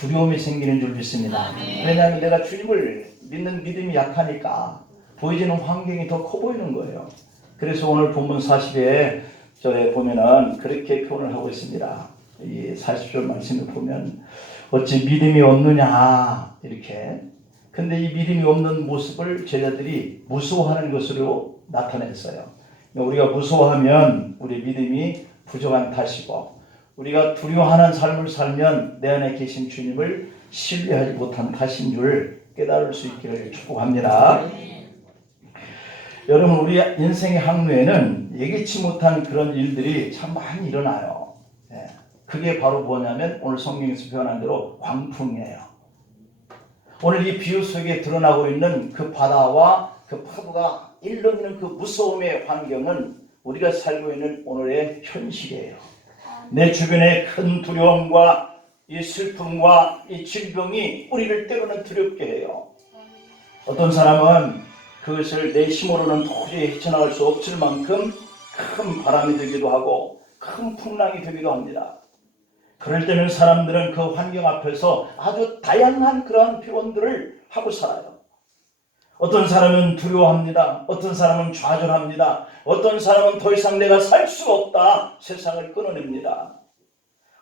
두려움이 생기는 줄 믿습니다. 왜냐하면 내가 주님을 믿는 믿음이 약하니까 보이지는 환경이 더 커 보이는 거예요. 그래서 오늘 본문 40에 저에 보면은 그렇게 표현을 하고 있습니다. 이 40절 말씀을 보면 어찌 믿음이 없느냐 이렇게. 근데 이 믿음이 없는 모습을 제자들이 무서워하는 것으로 나타냈어요. 우리가 무서워하면 우리 믿음이 부족한 탓이고, 우리가 두려워하는 삶을 살면 내 안에 계신 주님을 신뢰하지 못한 탓인 줄 깨달을 수 있기를 축복합니다. 여러분, 우리 인생의 항로에는 예기치 못한 그런 일들이 참 많이 일어나요. 그게 바로 뭐냐면 오늘 성경에서 표현한 대로 광풍이에요. 오늘 이 비유 속에 드러나고 있는 그 바다와 그 파도가 일렁이는 그 무서움의 환경은 우리가 살고 있는 오늘의 현실이에요. 내 주변의 큰 두려움과 이 슬픔과 이 질병이 우리를 때로는 두렵게 해요. 어떤 사람은 그것을 내 힘으로는 도저히 헤쳐나갈 수 없을 만큼 큰 바람이 되기도 하고 큰 풍랑이 되기도 합니다. 그럴 때는 사람들은 그 환경 앞에서 아주 다양한 그러한 표현들을 하고 살아요. 어떤 사람은 두려워합니다. 어떤 사람은 좌절합니다. 어떤 사람은 더 이상 내가 살 수가 없다, 세상을 끊어냅니다.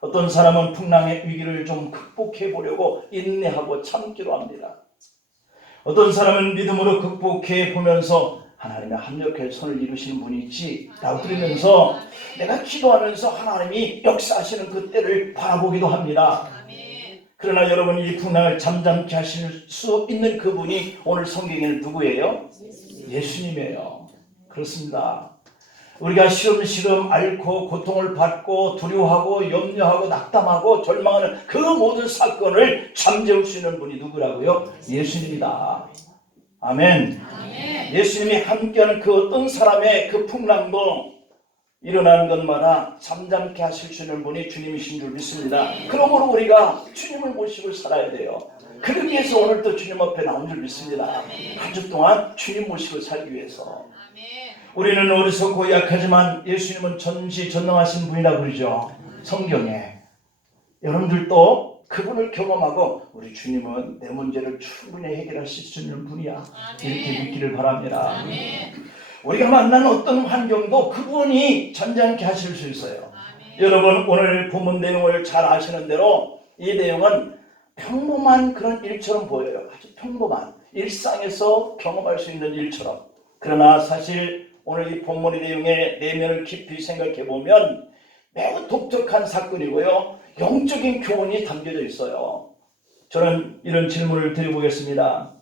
어떤 사람은 풍랑의 위기를 좀 극복해 보려고 인내하고 참기로 합니다. 어떤 사람은 믿음으로 극복해 보면서 하나님의 합력해 손을 이루시는 분이 있지 라고 들으면서 내가 기도하면서 하나님이 역사하시는 그 때를 바라보기도 합니다. 그러나 여러분, 이 풍랑을 잠잠케 하실 수 있는 그분이 오늘 성경에는 누구예요? 예수님이에요. 그렇습니다. 우리가 시름시름 앓고 고통을 받고 두려워하고 염려하고 낙담하고 절망하는 그 모든 사건을 잠재울 수 있는 분이 누구라고요? 예수님이다. 아멘. 예수님이 함께하는 그 어떤 사람의 그 풍랑도 일어나는 것마다 잠잠케 하실 수 있는 분이 주님이신 줄 믿습니다. 그러므로 우리가 주님을 모시고 살아야 돼요. 그러기 위해서 오늘 또 주님 앞에 나온 줄 믿습니다. 한 주 동안 주님 모시고 살기 위해서. 우리는 어리석고 약하지만 예수님은 전지전능하신 분이라고 그러죠, 성경에. 여러분들도 그분을 경험하고 우리 주님은 내 문제를 충분히 해결하실 수 있는 분이야, 이렇게 믿기를 바랍니다. 우리가 만나는 어떤 환경도 그분이 전지않게 하실 수 있어요. 여러분, 오늘 본문 내용을 잘 아시는 대로 이 내용은 평범한 그런 일처럼 보여요. 아주 평범한 일상에서 경험할 수 있는 일처럼. 그러나 사실 오늘 이 본문의 내용의 내면을 깊이 생각해 보면 매우 독특한 사건이고요, 영적인 교훈이 담겨져 있어요. 저는 이런 질문을 드려보겠습니다.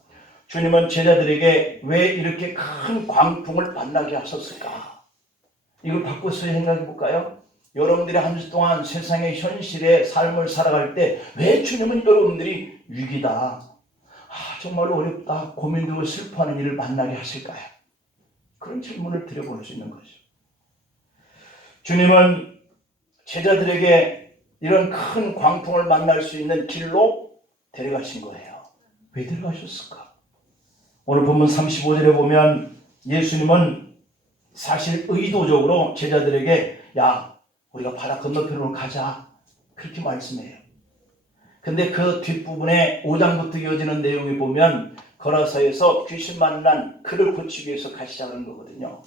주님은 제자들에게 왜 이렇게 큰 광풍을 만나게 하셨을까? 이걸 바꿔서 생각해 볼까요? 여러분들이 한 주 동안 세상의 현실의 삶을 살아갈 때 왜 주님은 여러분들이 위기다, 정말로 어렵다, 고민되고 슬퍼하는 일을 만나게 하실까요? 그런 질문을 드려볼 수 있는 거죠. 주님은 제자들에게 이런 큰 광풍을 만날 수 있는 길로 데려가신 거예요. 왜 데려가셨을까? 오늘 본문 35절에 보면 예수님은 사실 의도적으로 제자들에게 야, 우리가 바다 건너편으로 가자, 그렇게 말씀해요. 근데 그 뒷부분에 5장부터 이어지는 내용을 보면 거라사에서 귀신 만난 그를 고치기 위해서 가시자는 거거든요.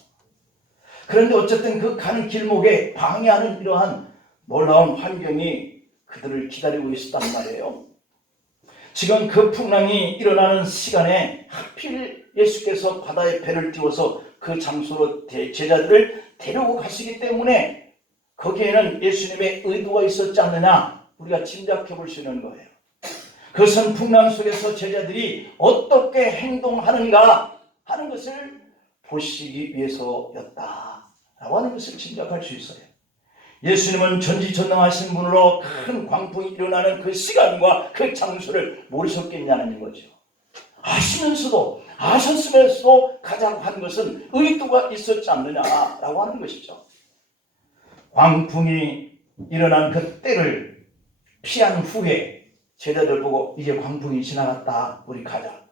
그런데 어쨌든 그 가는 길목에 방해하는 이러한 놀라운 환경이 그들을 기다리고 있었단 말이에요. 지금 그 풍랑이 일어나는 시간에 하필 예수께서 바다에 배를 띄워서 그 장소로 제자들을 데려고 가시기 때문에 거기에는 예수님의 의도가 있었지 않느냐, 우리가 짐작해 볼 수 있는 거예요. 그것은 풍랑 속에서 제자들이 어떻게 행동하는가 하는 것을 보시기 위해서였다라고 하는 것을 짐작할 수 있어요. 예수님은 전지전능하신 분으로 큰 광풍이 일어나는 그 시간과 그 장소를 모르셨겠냐는 거죠. 아셨으면서도 가자고 한 것은 의도가 있었지 않느냐라고 하는 것이죠. 광풍이 일어난 그 때를 피한 후에 제자들 보고 이제 광풍이 지나갔다, 우리 가자.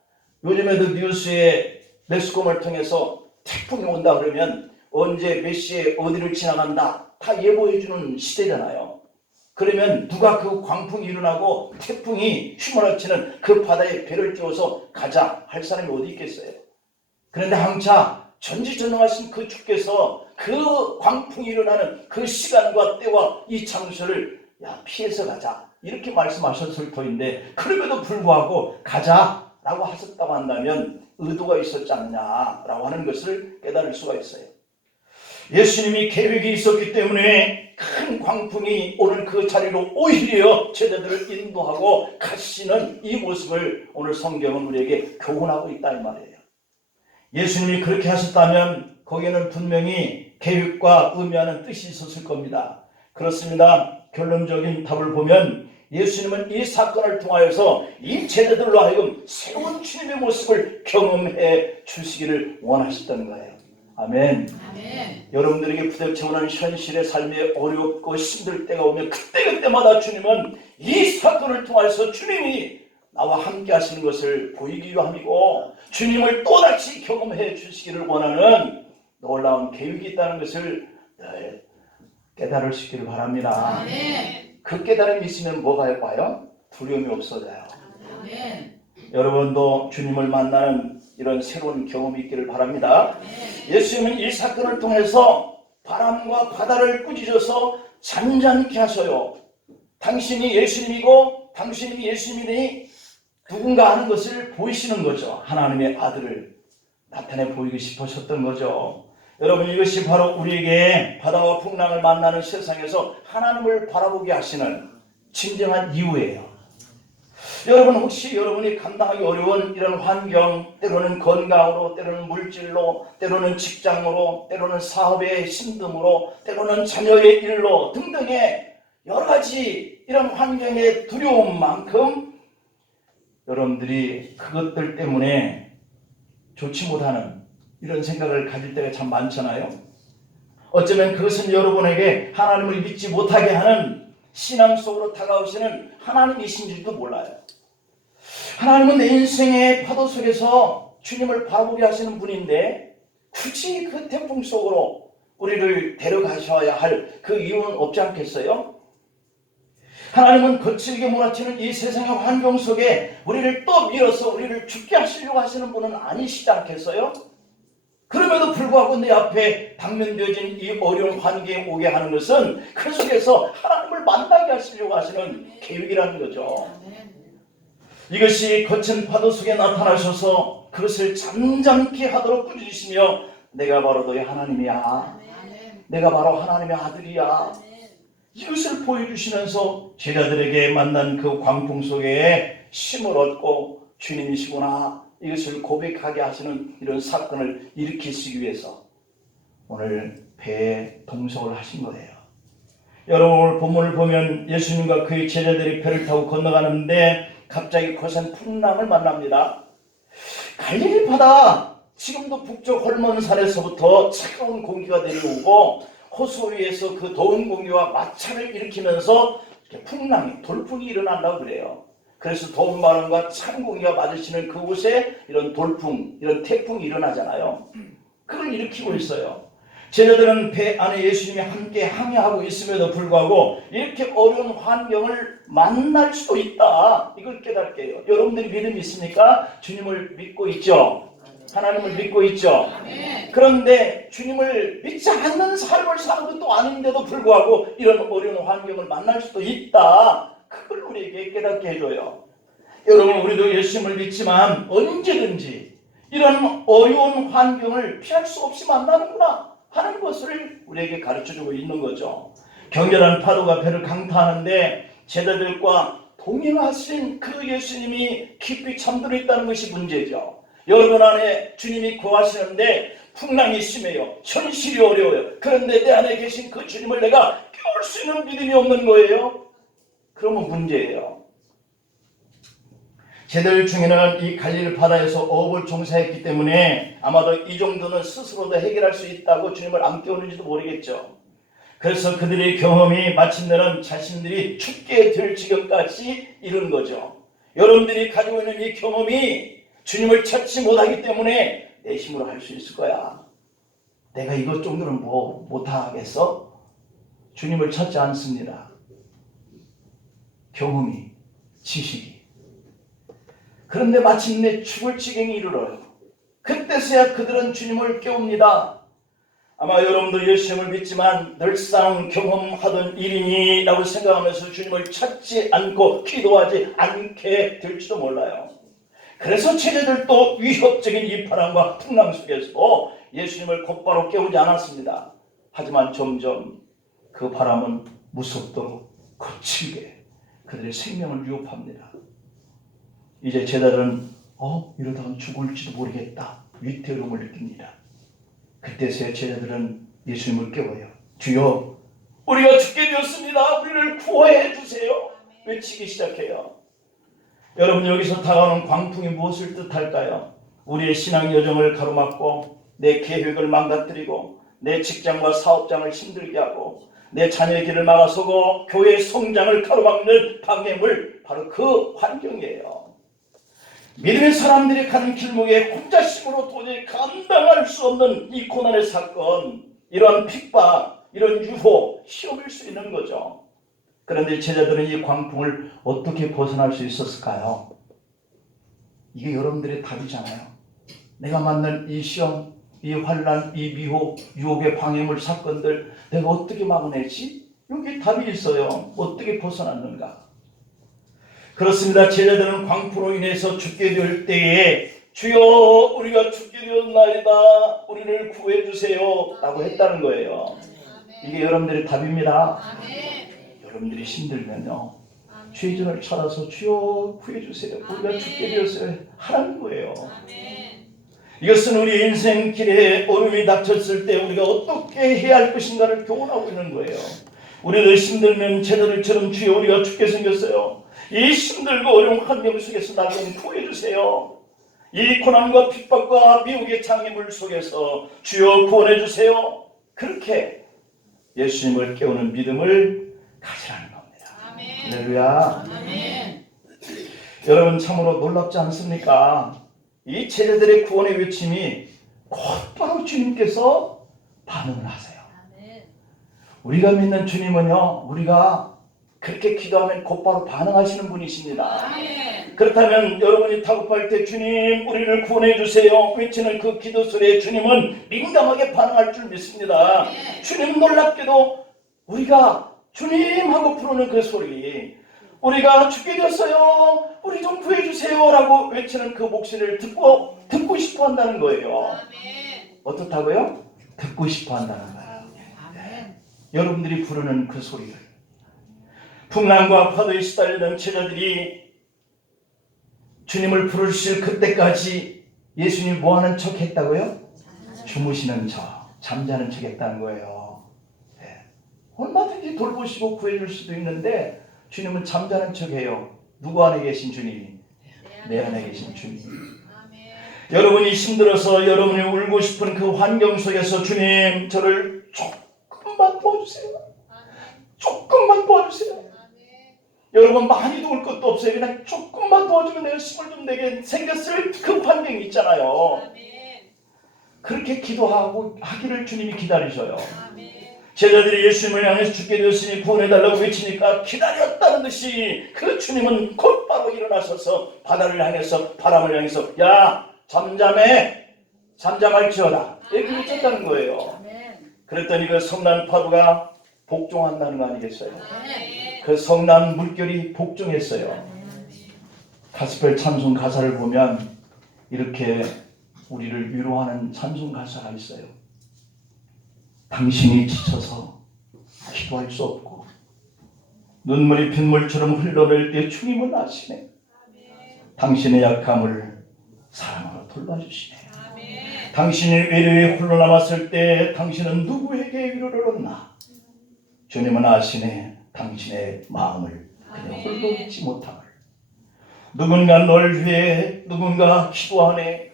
요즘에도 뉴스에 매스컴을 통해서 태풍이 온다 그러면 언제 몇 시에 어디를 지나간다 다 예보해 주는 시대잖아요. 그러면 누가 그 광풍이 일어나고 태풍이 휘몰아치는 그 바다에 배를 띄워서 가자 할 사람이 어디 있겠어요? 그런데 항차 전지전능하신 그 주께서 그 광풍이 일어나는 그 시간과 때와 이 장소를 피해서 가자 이렇게 말씀하셨을 터인데, 그럼에도 불구하고 가자라고 하셨다고 한다면 의도가 있었지 않냐라고 하는 것을 깨달을 수가 있어요. 예수님이 계획이 있었기 때문에 큰 광풍이 오는 그 자리로 오히려 제자들을 인도하고 가시는 이 모습을 오늘 성경은 우리에게 교훈하고 있다 이 말이에요. 예수님이 그렇게 하셨다면 거기에는 분명히 계획과 의미하는 뜻이 있었을 겁니다. 그렇습니다. 결론적인 답을 보면 예수님은 이 사건을 통하여서 이 제자들로 하여금 새로운 주님의 모습을 경험해 주시기를 원하셨던 거예요. 아멘. 아멘. 여러분들에게 부딪혀 오는 현실의 삶에 어렵고 힘들 때가 오면 그때마다 주님은 이 사건을 통해서 주님이 나와 함께 하시는 것을 보이기 위함이고 주님을 또다시 경험해 주시기를 원하는 놀라운 계획이 있다는 것을 깨달을 수 있기를 바랍니다. 아멘. 그 깨달음이 있으면 뭐가 와요? 두려움이 없어져요. 아멘. 여러분도 주님을 만나는 이런 새로운 경험이 있기를 바랍니다. 예수님은 이 사건을 통해서 바람과 바다를 꾸짖어서 잠잠케 하셔요. 당신이 예수님이고 당신이 예수님이니 누군가 하는 것을 보이시는 거죠. 하나님의 아들을 나타내 보이고 싶으셨던 거죠. 여러분, 이것이 바로 우리에게 바다와 풍랑을 만나는 세상에서 하나님을 바라보게 하시는 진정한 이유예요. 여러분, 혹시 여러분이 감당하기 어려운 이런 환경, 때로는 건강으로, 때로는 물질로, 때로는 직장으로, 때로는 사업의 힘듦으로, 때로는 자녀의 일로 등등의 여러 가지 이런 환경의 두려움만큼 여러분들이 그것들 때문에 좋지 못하는 이런 생각을 가질 때가 참 많잖아요. 어쩌면 그것은 여러분에게 하나님을 믿지 못하게 하는 신앙 속으로 다가오시는 하나님이신지도 몰라요. 하나님은 내 인생의 파도 속에서 주님을 바라보게 하시는 분인데 굳이 그 태풍 속으로 우리를 데려가셔야 할 그 이유는 없지 않겠어요? 하나님은 거칠게 몰아치는 이 세상의 환경 속에 우리를 또 밀어서 우리를 죽게 하시려고 하시는 분은 아니시지 않겠어요? 그럼에도 불구하고 내 앞에 당면되어진 이 어려운 환경에 오게 하는 것은 그 속에서 하나님을 만나게 하시려고 하시는 계획이라는 거죠. 이것이 거친 파도 속에 나타나셔서 그것을 잠잠케 하도록 꾸짖으시며 내가 바로 너의 하나님이야. 내가 바로 하나님의 아들이야. 이것을 보여주시면서 제자들에게 만난 그 광풍 속에 힘을 얻고 주님이시구나 이것을 고백하게 하시는 이런 사건을 일으키시기 위해서 오늘 배에 동석을 하신 거예요. 여러분, 오늘 본문을 보면 예수님과 그의 제자들이 배를 타고 건너가는데 갑자기 거센 풍랑을 만납니다. 갈릴리 바다, 지금도 북쪽 헐몬산에서부터 차가운 공기가 내려오고 호수 위에서 그 더운 공기와 마찰을 일으키면서 풍랑이, 돌풍이 일어난다고 그래요. 그래서 더운 바람과 찬 공기가 맞으시는 그곳에 이런 돌풍, 이런 태풍이 일어나잖아요. 그걸 일으키고 있어요. 제자들은 배 안에 예수님이 함께 항해하고 있음에도 불구하고 이렇게 어려운 환경을 만날 수도 있다. 이걸 깨닫게요. 여러분들이 믿음이 있습니까? 주님을 믿고 있죠? 하나님을 믿고 있죠? 그런데 주님을 믿지 않는 삶을 사는 것도 아닌데도 불구하고 이런 어려운 환경을 만날 수도 있다. 그걸 우리에게 깨닫게 해줘요. 여러분, 우리도 예수님을 믿지만 언제든지 이런 어려운 환경을 피할 수 없이 만나는구나 하는 것을 우리에게 가르쳐주고 있는 거죠. 격렬한 파도가 배를 강타하는데 제자들과 동행하신 그 예수님이 깊이 잠들어 있다는 것이 문제죠. 여러분 안에 주님이 거하시는데 풍랑이 심해요. 현실이 어려워요. 그런데 내 안에 계신 그 주님을 내가 깨울 수 있는 믿음이 없는 거예요. 그러면 문제예요. 제자들 중에는 이 갈릴리 바다에서 어업을 종사했기 때문에 아마도 이 정도는 스스로도 해결할 수 있다고 주님을 안 깨우는지도 모르겠죠. 그래서 그들의 경험이 마침내는 자신들이 죽게 될 지경까지 이른 거죠. 여러분들이 가지고 있는 이 경험이 주님을 찾지 못하기 때문에 내 힘으로 할 수 있을 거야. 내가 이것 정도는 뭐 못하겠어? 주님을 찾지 않습니다. 경험이, 지식이. 그런데 마침내 죽을 지경에 이르러요. 그때서야 그들은 주님을 깨웁니다. 아마 여러분도 예수님을 믿지만 늘상 경험하던 일이니라고 생각하면서 주님을 찾지 않고 기도하지 않게 될지도 몰라요. 그래서 제자들도 위협적인 이 바람과 풍랑 속에서도 예수님을 곧바로 깨우지 않았습니다. 하지만 점점 그 바람은 무섭도록 거칠게 그들의 생명을 위협합니다. 이제 제자들은 이러다가 죽을지도 모르겠다. 위태로움을 느낍니다. 그때서야 제자들은 예수님을 깨워요. 주여, 우리가 죽게 되었습니다. 우리를 구원해 주세요. 외치기 시작해요. 여러분, 여기서 다가오는 광풍이 무엇을 뜻할까요? 우리의 신앙 여정을 가로막고 내 계획을 망가뜨리고 내 직장과 사업장을 힘들게 하고 내 자녀의 길을 막아서고 교회의 성장을 가로막는 방해물, 바로 그 환경이에요. 믿음의 사람들이 가는 길목에 혼자심으로 도저히 감당할 수 없는 이 고난의 사건, 이러한 핍박, 이런 유혹, 시험일 수 있는 거죠. 그런데 제자들은 이 광풍을 어떻게 벗어날 수 있었을까요? 이게 여러분들의 답이잖아요. 내가 만난 이 시험, 이 환난, 이 미혹, 유혹의 방해물 사건들 내가 어떻게 막아내지? 여기 답이 있어요. 어떻게 벗어났는가? 그렇습니다. 제자들은 광풍으로 인해서 죽게 될 때에 주여, 우리가 죽게 되었나이다. 우리를 구해 주세요. 라고 했다는 거예요. 이게 여러분들의 답입니다. 여러분들이 힘들면요, 죄전을 찾아서 주여 구해주세요. 우리가 죽게 되었어요. 하라는 거예요. 이것은 우리 인생 길에 어려움이 닥쳤을 때 우리가 어떻게 해야 할 것인가를 교훈하고 있는 거예요. 우리들 힘들면 제자들처럼 주여, 우리가 죽게 생겼어요. 이 힘들고 어려운 환경 속에서 나 좀 구해주세요. 이 고난과 핍박과 미혹의 장애물 속에서 주여 구원해주세요. 그렇게 예수님을 깨우는 믿음을 가지라는 겁니다. 할렐루야. 여러분, 참으로 놀랍지 않습니까? 이 제자들의 구원의 외침이 곧바로 주님께서 반응을 하세요. 우리가 믿는 주님은요, 우리가 그렇게 기도하면 곧바로 반응하시는 분이십니다. 그렇다면 여러분이 다급할 때 주님, 우리를 구원해 주세요 외치는 그 기도 소리에 주님은 민감하게 반응할 줄 믿습니다. 주님, 놀랍게도 우리가 주님 하고 부르는 그 소리, 우리가 죽게 됐어요, 우리 좀 구해주세요 라고 외치는 그 목소리를 듣고 싶어 한다는 거예요. 어떻다고요? 듣고 싶어 한다는 거예요. 여러분들이 부르는 그 소리를. 풍랑과 파도에 시달리던 제자들이 주님을 부르실 그때까지 예수님이 뭐하는 척 했다고요? 주무시는 척, 잠자는 척 했다는 거예요. 얼마든지 돌보시고 구해줄 수도 있는데 주님은 잠자는 척해요. 누구 안에 계신 주님이? 내 안에 계신 주님. 여러분이 힘들어서 여러분이 울고 싶은 그 환경 속에서 주님, 저를 조금만 도와주세요. 조금만 도와주세요. 여러분, 많이 도울 것도 없어요. 그냥 조금만 도와주면 내가 힘을 좀 내게 생겼을 그 환경이 있잖아요. 그렇게 기도하고 하기를 주님이 기다리셔요. 제자들이 예수님을 향해서 죽게 되었으니 구원해달라고 외치니까 기다렸다는 듯이 그 주님은 곧바로 일어나셔서 바다를 향해서, 바람을 향해서, 야, 잠잠할지어다, 이렇게 외쳤다는 거예요. 그랬더니 그 성난 파도가 복종한다는 거 아니겠어요? 그 성난 물결이 복종했어요. 가스펠 찬송 가사를 보면 이렇게 우리를 위로하는 찬송 가사가 있어요. 당신이 지쳐서 기도할 수 없고 눈물이 빗물처럼 흘러낼 때 주님은 아시네. 당신의 약함을 사랑으로 돌봐주시네. 당신이 외로이 홀로 남았을 때 당신은 누구에게 위로를 얻나? 주님은 아시네. 당신의 마음을 그냥 홀로 잊지 못함을. 누군가 널 위해 누군가 기도하네.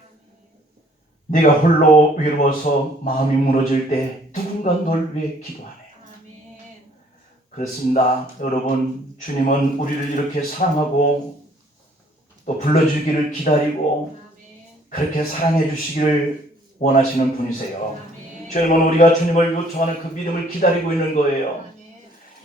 네가 홀로 외로워서 마음이 무너질 때 누군가 널 위해 기도하네. 그렇습니다. 여러분, 주님은 우리를 이렇게 사랑하고 또 불러주기를 기다리고 그렇게 사랑해 주시기를 원하시는 분이세요. 주님은 우리가 주님을 요청하는 그 믿음을 기다리고 있는 거예요.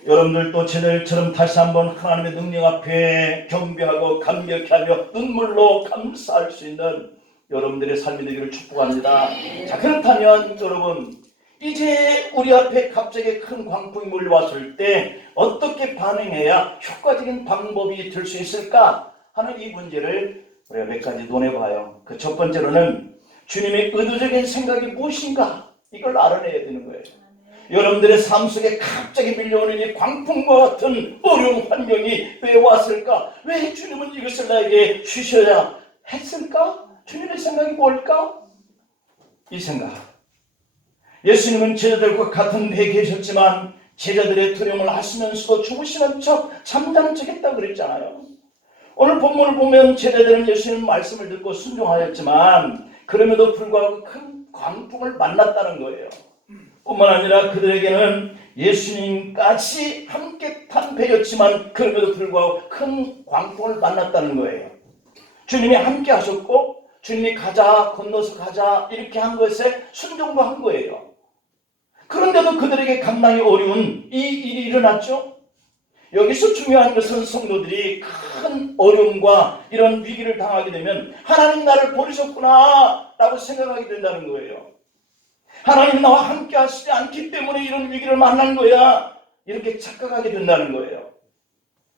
여러분들도 제자들처럼 다시 한번 하나님의 능력 앞에 경배하고 감격하며 눈물로 감사할 수 있는 여러분들의 삶이 되기를 축복합니다. 자, 그렇다면 여러분, 이제 우리 앞에 갑자기 큰 광풍이 몰려왔을 때 어떻게 반응해야 효과적인 방법이 될 수 있을까 하는 이 문제를 우리가 몇 가지 논해봐요. 그 첫 번째로는 주님의 의도적인 생각이 무엇인가, 이걸 알아내야 되는 거예요. 여러분들의 삶 속에 갑자기 밀려오는 이 광풍과 같은 어려운 환경이 왜 왔을까? 왜 주님은 이것을 나에게 주셔야 했을까? 주님의 생각이 뭘까? 이 생각. 예수님은 제자들과 같은 데에 계셨지만 제자들의 두려움을 아시면서도 주무시는 척 잠자는 척 했다고 그랬잖아요. 오늘 본문을 보면 제자들은 예수님 말씀을 듣고 순종하였지만 그럼에도 불구하고 큰 광풍을 만났다는 거예요. 뿐만 아니라 그들에게는 예수님까지 함께 탄 배였지만 그럼에도 불구하고 큰 광풍을 만났다는 거예요. 주님이 함께 하셨고 주님이 가자, 건너서 가자 이렇게 한 것에 순종도 한 거예요. 그런데도 그들에게 감당이 어려운 이 일이 일어났죠. 여기서 중요한 것은 성도들이 큰 어려움과 이런 위기를 당하게 되면 하나님 나를 버리셨구나 라고 생각하게 된다는 거예요. 하나님 나와 함께 하시지 않기 때문에 이런 위기를 만난 거야, 이렇게 착각하게 된다는 거예요.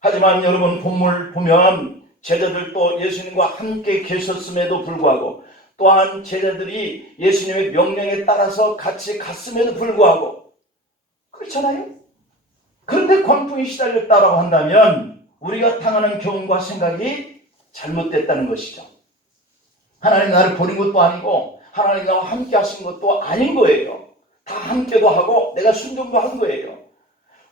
하지만 여러분, 본문을 보면 제자들도 예수님과 함께 계셨음에도 불구하고 또한 제자들이 예수님의 명령에 따라서 같이 갔음에도 불구하고 그렇잖아요. 그런데 광풍이 시달렸다고 한다면 우리가 당하는 경험과 생각이 잘못됐다는 것이죠. 하나님 나를 버린 것도 아니고 하나님 나와 함께 하신 것도 아닌 거예요. 다 함께도 하고 내가 순종도 한 거예요.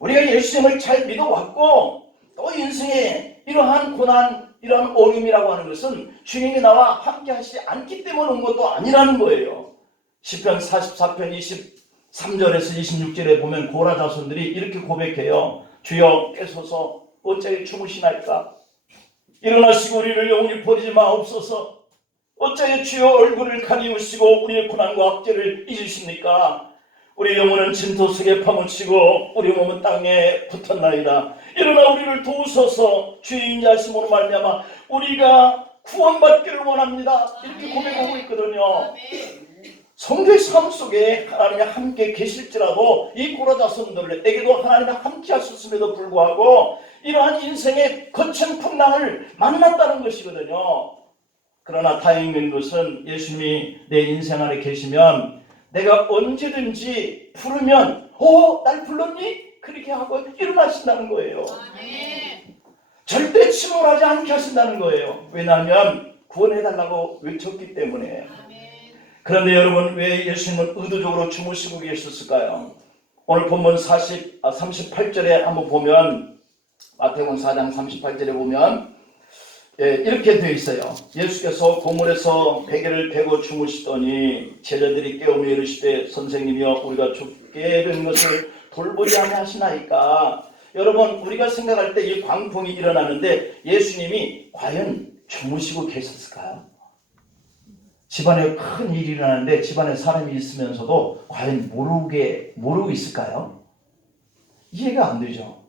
우리가 예수님을 잘 믿어왔고 또 인생에 이러한 고난, 이러한 어려움이라고 하는 것은 주님이 나와 함께 하시지 않기 때문에 온 것도 아니라는 거예요. 시편 44편 23절에서 26절에 보면 고라 자손들이 이렇게 고백해요. 주여 깨소서 어찌 주무시나이까? 일어나시고 우리를 영원히 버리지 마옵소서. 어찌 주여 얼굴을 가리우시고 우리의 고난과 악죄를 잊으십니까? 우리 영혼은 진토 속에 파묻히고 우리 몸은 땅에 붙었나이다. 일어나 우리를 도우소서. 주의 인자하심으로 말미암아 우리가 구원받기를 원합니다. 이렇게 고백하고 있거든요. 성도의 삶 속에 하나님이 함께 계실지라도 이 고라 자손들에게도 하나님이 함께 하셨음에도 불구하고 이러한 인생의 거친 풍랑을 만났다는 것이거든요. 그러나 다행인 것은 예수님이 내 인생 안에 계시면 내가 언제든지 부르면 날 불렀니? 그렇게 하고 일어나신다는 거예요. 절대 침몰하지 않게 하신다는 거예요. 왜냐하면 구원해달라고 외쳤기 때문에. 그런데 여러분, 왜 예수님은 의도적으로 주무시고 계셨을까요? 오늘 본문 38절에 한번 보면, 마태복음 4장 38절에 보면 이렇게 되어 있어요. 예수께서 고문에서 베개를 베고 주무시더니 제자들이 깨우며 이르시되 선생님이여 우리가 죽게 된 것을 돌보지 아니하시나이까. 여러분, 우리가 생각할 때 이 광풍이 일어나는데 예수님이 과연 주무시고 계셨을까요? 집안에 큰 일이 일어나는데 집안에 사람이 있으면서도 과연 모르고 있을까요? 이해가 안 되죠.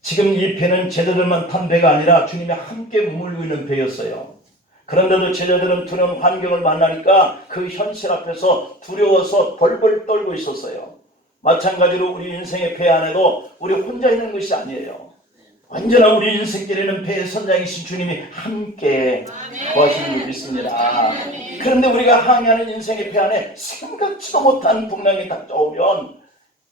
지금 이 배는 제자들만 탄 배가 아니라 주님이 함께 머물고 있는 배였어요. 그런데도 제자들은 두려운 환경을 만나니까 그 현실 앞에서 두려워서 벌벌 떨고 있었어요. 마찬가지로 우리 인생의 배 안에도 우리 혼자 있는 것이 아니에요. 언제나 우리 인생길에는 배의 선장이신 주님이 함께 거하시는 줄 믿습니다. 그런데 우리가 항해하는 인생의 배 안에 생각지도 못한 풍랑이 닥쳐오면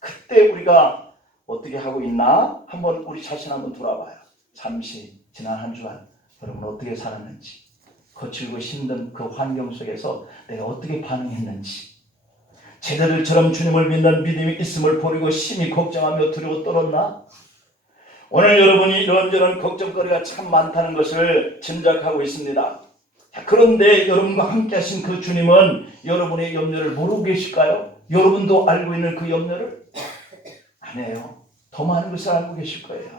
그때 우리가 어떻게 하고 있나? 한번 우리 자신 한번 돌아봐요. 잠시 지난 한 주간 여러분 어떻게 살았는지, 거칠고 힘든 그 환경 속에서 내가 어떻게 반응했는지, 제자들처럼 주님을 믿는 믿음이 있음을 버리고 심히 걱정하며 두려워 떨었나? 오늘 여러분이 이런저런 걱정거리가 참 많다는 것을 짐작하고 있습니다. 그런데 여러분과 함께 하신 그 주님은 여러분의 염려를 모르고 계실까요? 여러분도 알고 있는 그 염려를? 아니에요. 더 많은 것을 알고 계실 거예요.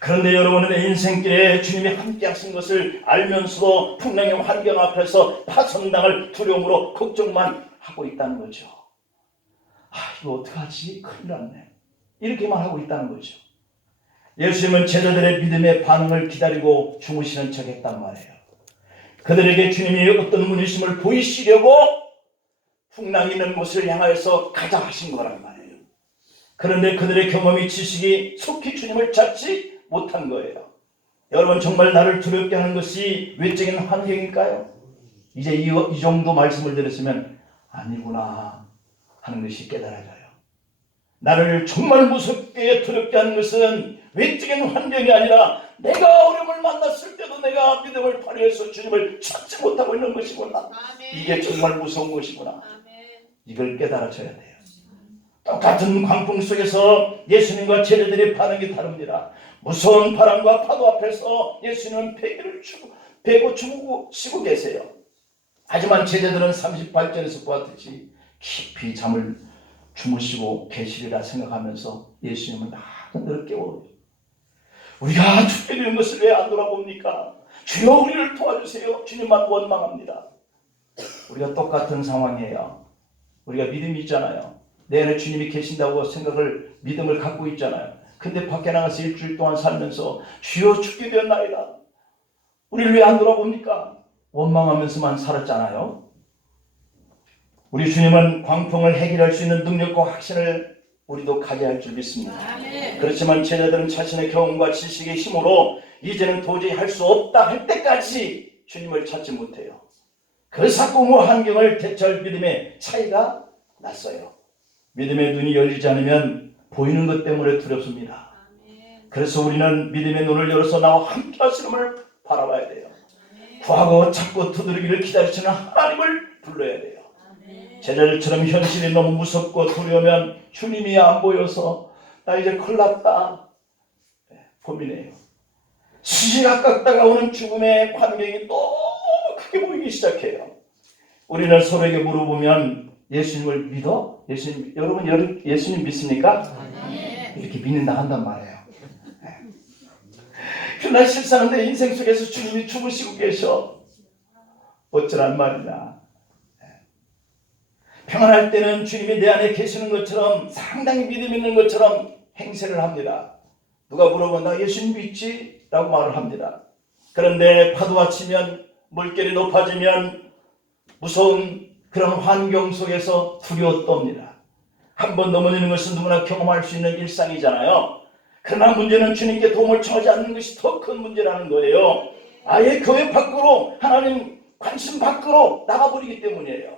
그런데 여러분은 내 인생길에 주님이 함께 하신 것을 알면서도 풍랑의 환경 앞에서 파손당할 두려움으로 걱정만 하고 있다는 거죠. 이거 어떡하지? 큰일 났네. 이렇게만 하고 있다는 거죠. 예수님은 제자들의 믿음의 반응을 기다리고 주무시는 척 했단 말이에요. 그들에게 주님이 어떤 분이심을 보이시려고 풍랑 있는 곳을 향하여서 가자 하신 거란 말이에요. 그런데 그들의 경험이 지식이 속히 주님을 찾지 못한 거예요. 여러분, 정말 나를 두렵게 하는 것이 외적인 환경일까요? 이제 이 정도 말씀을 들었으면 아니구나 하는 것이 깨달아져요. 나를 정말 무섭게 두렵게 하는 것은 외적인 환경이 아니라 내가 어려움을 만났을 때도 내가 믿음을 발휘해서 주님을 찾지 못하고 있는 것이구나. 이게 정말 무서운 것이구나. 이걸 깨달아져야 돼요. 똑같은 광풍 속에서 예수님과 제자들의 반응이 다릅니다. 무서운 바람과 파도 앞에서 예수님은 베고 주무시고 계세요. 하지만 제자들은 38절에서 보았듯이 깊이 잠을 주무시고 계시리라 생각하면서 예수님은 나를 깨워요. 우리가 죽게 되는 것을 왜 안 돌아봅니까? 주여 우리를 도와주세요. 주님만 원망합니다. 우리가 똑같은 상황이에요. 우리가 믿음이 있잖아요. 내 안에 주님이 계신다고 믿음을 갖고 있잖아요. 근데 밖에 나가서 일주일 동안 살면서 주여 죽게 되었나이다. 우리를 왜 안 돌아봅니까? 원망하면서만 살았잖아요. 우리 주님은 광풍을 해결할 수 있는 능력과 확신을 우리도 가져야 할 줄 믿습니다. 그렇지만 제자들은 자신의 경험과 지식의 힘으로 이제는 도저히 할 수 없다 할 때까지 주님을 찾지 못해요. 그 사고무 환경을 대처할 믿음의 차이가 났어요. 믿음의 눈이 열리지 않으면 보이는 것 때문에 두렵습니다. 그래서 우리는 믿음의 눈을 열어서 나와 함께 하시는을 바라봐야 돼요. 구하고 찾고 두드리기를 기다리시는 하나님을 불러야 돼요. 제자들처럼 현실이 너무 무섭고 두려우면 주님이 안 보여서 나 이제 큰일 났다 고민해요. 시시각각 다가오는 죽음의 환경이 너무 크게 보이기 시작해요. 우리는 서로에게 물어보면 예수님을 믿어? 여러분 예수님 믿습니까? 이렇게 믿는다 한단 말이에요. 그러나 실상은 내 인생 속에서 주님이 주무시고 계셔. 어쩌란 말이냐. 평안할 때는 주님이 내 안에 계시는 것처럼 상당히 믿음 있는 것처럼 행세를 합니다. 누가 물어보면 나 예수님 믿지? 라고 말을 합니다. 그런데 파도가 치면 물결이 높아지면 무서운 그런 환경 속에서 두려워 떱니다. 한번 넘어지는 것은 누구나 경험할 수 있는 일상이잖아요. 그러나 문제는 주님께 도움을 청하지 않는 것이 더 큰 문제라는 거예요. 아예 교회 밖으로 하나님 관심 밖으로 나가버리기 때문이에요.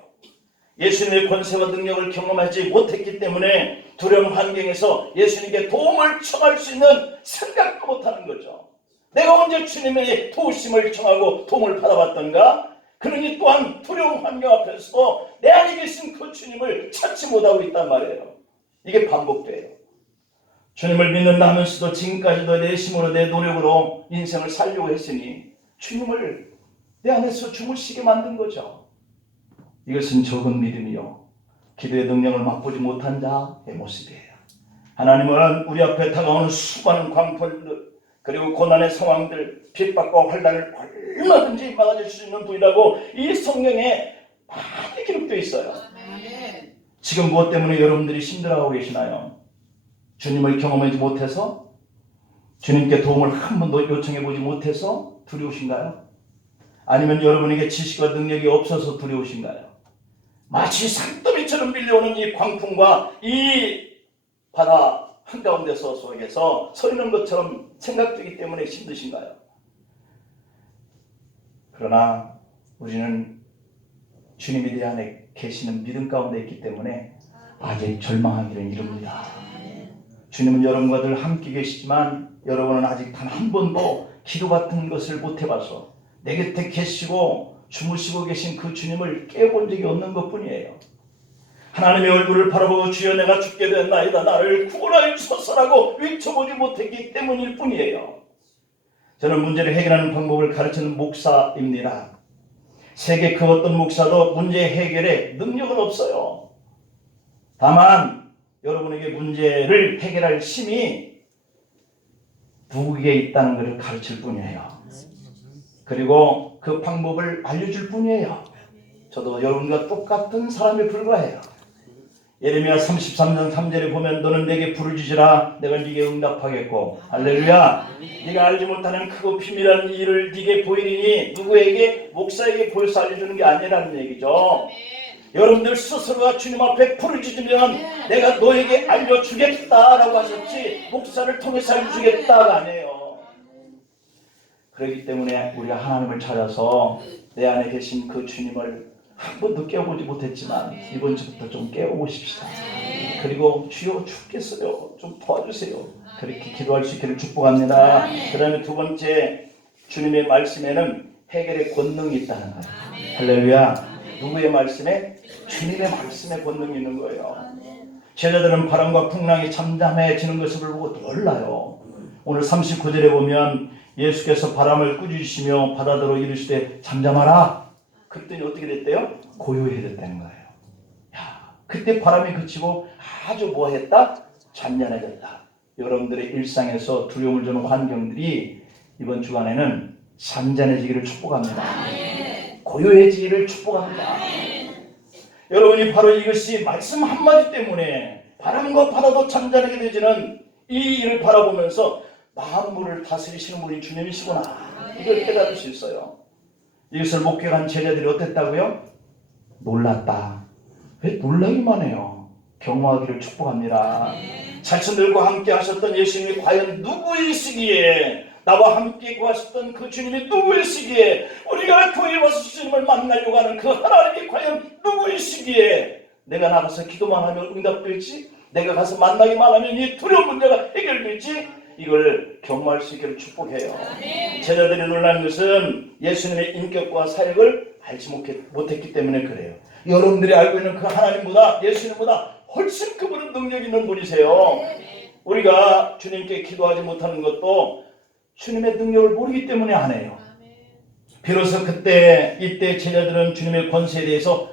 예수님의 권세와 능력을 경험하지 못했기 때문에 두려운 환경에서 예수님께 도움을 청할 수 있는 생각도 못하는 거죠. 내가 언제 주님의 도우심을 청하고 도움을 받아봤던가? 그러니 또한 두려운 환경 앞에서 내 안에 계신 그 주님을 찾지 못하고 있단 말이에요. 이게 반복돼요. 주님을 믿는다 하면서도 지금까지도 내 힘으로 내 노력으로 인생을 살려고 했으니 주님을 내 안에서 주무시게 만든 거죠. 이것은 적은 믿음이요 기도의 능력을 맛보지 못한 자의 모습이에요. 하나님은 우리 앞에 다가오는 수많은 광풍들 그리고 고난의 상황들 핍박과 환난을 얼마든지 막아줄 수 있는 분이라고 이 성경에 많이 기록되어 있어요. 지금 무엇 때문에 여러분들이 힘들어하고 계시나요? 주님을 경험하지 못해서? 주님께 도움을 한 번도 요청해보지 못해서 두려우신가요? 아니면 여러분에게 지식과 능력이 없어서 두려우신가요? 마치 산더미처럼 밀려오는 이 광풍과 이 바다 한가운데서 속에서 서 있는 것처럼 생각되기 때문에 힘드신가요? 그러나 우리는 주님이 내 안에 계시는 믿음 가운데 있기 때문에 아직 절망하기는 이릅니다. 주님은 여러분과 늘 함께 계시지만 여러분은 아직 단 한 번도 기도 같은 것을 못 해봐서 내 곁에 계시고 주무시고 계신 그 주님을 깨본 적이 없는 것뿐이에요. 하나님의 얼굴을 바라보고 주여 내가 죽게 됐나이다 나를 구원하옵소서라고 외쳐보지 못했기 때문일 뿐이에요. 저는 문제를 해결하는 방법을 가르치는 목사입니다. 세계 그 어떤 목사도 문제 해결에 능력은 없어요. 다만 여러분에게 문제를 해결할 힘이 누구에게 있다는 것을 가르칠 뿐이에요. 그리고 그 방법을 알려줄 뿐이에요. 저도 여러분과 똑같은 사람에 불과해요. 예레미야 33장 3절에 보면 너는 내게 부르짖으라 내가 네게 응답하겠고 할렐루야. 네가 알지 못하는 크고 비밀한 일을 네게 보이리니 누구에게? 목사에게 보여서 알려주는 게 아니라는 얘기죠. 여러분들 스스로가 주님 앞에 부르짖으면 내가 너에게 알려주겠다라고 하셨지 목사를 통해서 알려주겠다가 아니에요. 그렇기 때문에 우리가 하나님을 찾아서 내 안에 계신 그 주님을 한 번도 깨워보지 못했지만 이번 주부터 좀 깨워보십시다. 그리고 주여 죽겠어요 좀 도와주세요 그렇게 기도할 수 있기를 축복합니다. 그 다음에 두 번째, 주님의 말씀에는 해결의 권능이 있다는 거예요. 할렐루야. 누구의 말씀에? 주님의 말씀에 권능이 있는 거예요. 제자들은 바람과 풍랑이 잠잠해지는 것을 보고 놀라요. 오늘 39절에 보면 예수께서 바람을 꾸짖으시며 바다더러 이르시되 잠잠하라. 그랬더니 어떻게 됐대요? 고요해졌다는 거예요. 야, 그때 바람이 그치고 아주 뭐했다? 잔잔해졌다. 여러분들의 일상에서 두려움을 주는 환경들이 이번 주간에는 잔잔해지기를 축복합니다. 고요해지기를 축복합니다. 여러분이 바로 이것이 말씀 한마디 때문에 바람과 바다도 잠잠하게 되지는 이 일을 바라보면서 만물을 다스리시는 분이 주님이시구나. 이걸 깨달을 수 있어요. 이것을 목격한 제자들이 어땠다고요? 놀랐다. 왜 놀라기만 해요? 경호하기를 축복합니다. 자신들과 함께 하셨던 예수님이 과연 누구이시기에, 나와 함께 구하셨던 그 주님이 누구이시기에, 우리가 교회에 와서 주님을 만나려고 하는 그 하나님이 과연 누구이시기에 내가 나가서 기도만 하면 응답될지, 내가 가서 만나기만 하면 이 두려운 문제가 해결될지, 이걸 경험할 수 있기를 축복해요. 제자들이 놀란 것은 예수님의 인격과 사역을 알지 못했기 때문에 그래요. 여러분들이 알고 있는 그 하나님보다, 예수님보다 훨씬 그분은 능력 있는 분이세요. 우리가 주님께 기도하지 못하는 것도 주님의 능력을 모르기 때문에 안 해요. 비로소 이때 제자들은 주님의 권세에 대해서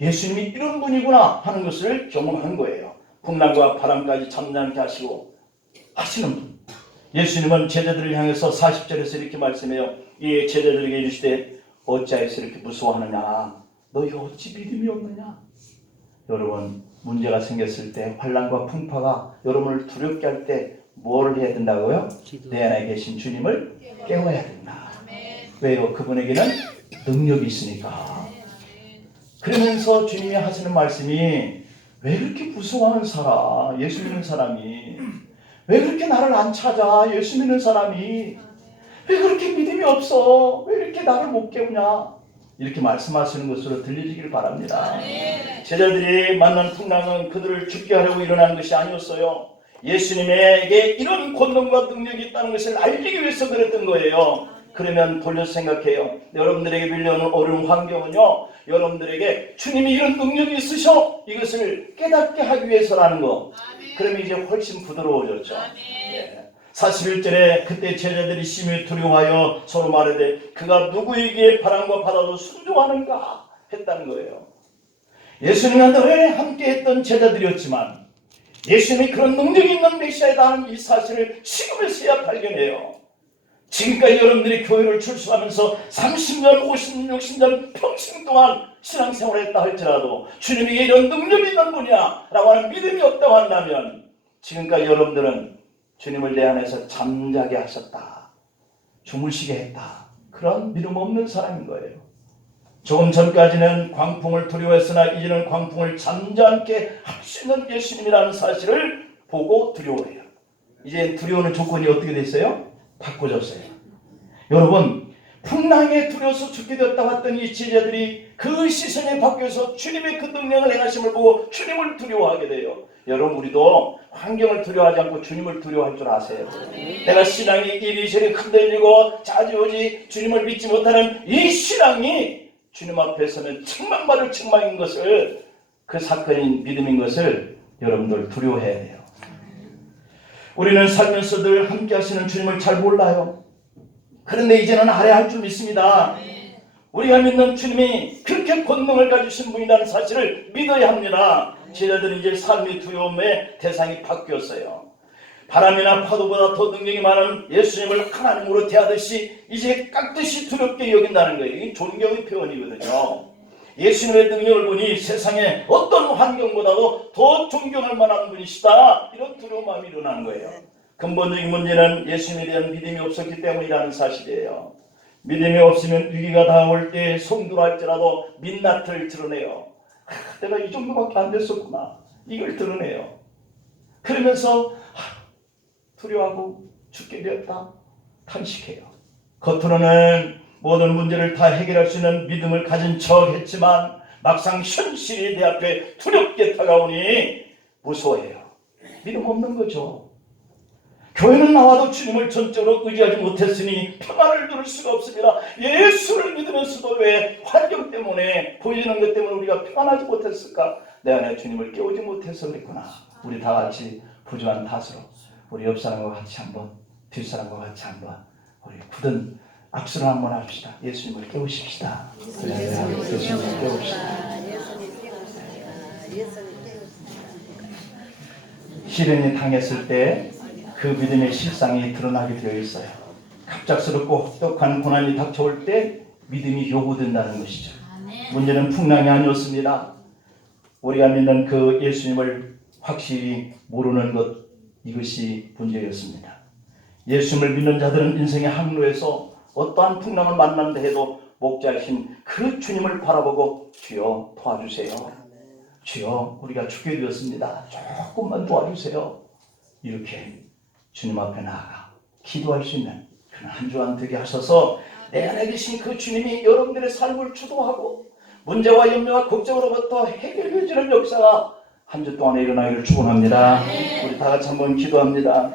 예수님이 이런 분이구나 하는 것을 경험한 거예요. 풍랑과 바람까지 잠잠케 하시는 분. 예수님은 제자들을 향해서 40절에서 이렇게 말씀해요. 이 제자들에게 이르시되 어찌하여서 이렇게 무서워하느냐? 너희가 어찌 믿음이 없느냐? 여러분, 문제가 생겼을 때, 환난과 풍파가 여러분을 두렵게 할 때 뭘 해야 된다고요? 내 안에 계신 주님을 깨워야 된다. 왜요? 그분에게는 능력이 있으니까. 그러면서 주님이 하시는 말씀이, 왜 그렇게 무서워하는 사람, 예수 믿는 사람이 왜 그렇게 나를 안 찾아? 예수 믿는 사람이 왜 그렇게 믿음이 없어? 왜 이렇게 나를 못 깨우냐? 이렇게 말씀하시는 것으로 들려지길 바랍니다. 제자들이 만난 풍랑은 그들을 죽게 하려고 일어난 것이 아니었어요. 예수님에게 이런 권능과 능력이 있다는 것을 알리기 위해서 그랬던 거예요. 그러면 돌려서 생각해요. 여러분들에게 밀려오는 어려운 환경은요, 여러분들에게 주님이 이런 능력이 있으셔, 이것을 깨닫게 하기 위해서라는 거. 그러면 이제 훨씬 부드러워졌죠. 41절에 그때 제자들이 심히 두려워하여 서로 말하되 그가 누구에게 바람과 바다도 순종하는가 했다는 거예요. 예수님과 늘 함께 했던 제자들이었지만 예수님이 그런 능력이 있는 메시아이다 하는 이 사실을 지금에서야 발견해요. 지금까지 여러분들이 교회를 출석하면서 30년, 50년, 60년 평생 동안 신앙생활을 했다 할지라도 주님이 이런 능력이 있는 분이야 라고 하는 믿음이 없다고 한다면 지금까지 여러분들은 주님을 내 안에서 잠자게 하셨다, 주무시게 했다, 그런 믿음 없는 사람인 거예요. 조금 전까지는 광풍을 두려워했으나 이제는 광풍을 잠잠케 할 수 있는 예수님이라는 사실을 보고 두려워해요. 이제 두려워하는 조건이 어떻게 됐어요? 바꿔졌어요. 여러분, 풍랑에 두려워서 죽게 되었다고 했던 이 제자들이 그 시선에 바뀌어서 주님의 그 능력을 행하심을 보고 주님을 두려워하게 돼요. 여러분, 우리도 환경을 두려워하지 않고 주님을 두려워할 줄 아세요? 내가 신앙이 이리저리 흔들리고 좌지우지 주님을 믿지 못하는 이 신앙이 주님 앞에 서면 책망받을 책망인 것을, 그 사건인 믿음인 것을 여러분들 두려워해야 돼요. 우리는 살면서 늘 함께 하시는 주님을 잘 몰라요. 그런데 이제는 알아야 할 줄 믿습니다. 우리가 믿는 주님이 그렇게 권능을 가지신 분이라는 사실을 믿어야 합니다. 제자들은 이제 삶의 두려움의 대상이 바뀌었어요. 바람이나 파도보다 더 능력이 많은 예수님을 하나님으로 대하듯이 이제 깍듯이 두렵게 여긴다는 거예요. 이게 존경의 표현이거든요. 예수님의 능력을 보니 세상에 어떤 환경보다도 더 존경할 만한 분이시다. 이런 두려운 마음이 일어나는 거예요. 근본적인 문제는 예수님에 대한 믿음이 없었기 때문이라는 사실이에요. 믿음이 없으면 위기가 다가올 때 성도라 할지라도 민낯을 드러내요. 내가 이 정도밖에 안 됐었구나. 이걸 드러내요. 그러면서 두려워하고 죽게 되었다. 탄식해요. 겉으로는 모든 문제를 다 해결할 수 있는 믿음을 가진 척 했지만 막상 현실이 내 앞에 두렵게 다가오니 무서워해요. 믿음 없는 거죠. 교회는 나와도 주님을 전적으로 의지하지 못했으니 평안을 누릴 수가 없습니다. 예수를 믿으면서도 왜 환경 때문에 보이는 것 때문에 우리가 평안하지 못했을까? 내 안에 주님을 깨우지 못해서 그랬구나. 우리 다 같이 부주한 탓으로 우리 옆 사람과 같이 한번, 뒷 사람과 같이 한번 우리 굳은 악수를 한번 합시다. 예수님을 깨우십시다. 예수님을 깨우십시다. 시련이 당했을 때 그 믿음의 실상이 드러나게 되어 있어요. 갑작스럽고 혹독한 고난이 닥쳐올 때 믿음이 요구된다는 것이죠. 문제는 풍랑이 아니었습니다. 우리가 믿는 그 예수님을 확실히 모르는 것, 이것이 문제였습니다. 예수님을 믿는 자들은 인생의 항로에서 어떠한 풍랑을 만난다 해도 목자이신 그 주님을 바라보고 주여 도와주세요. 주여 우리가 죽게 되었습니다. 조금만 도와주세요. 이렇게 주님 앞에 나아가 기도할 수 있는 그런 한 주간 되게 하셔서 내 안에 계신 그 주님이 여러분들의 삶을 주도하고 문제와 염려와 걱정으로부터 해결해 주는 역사가 한 주 동안에 일어나기를 축원합니다. 우리 다 같이 한번 기도합니다.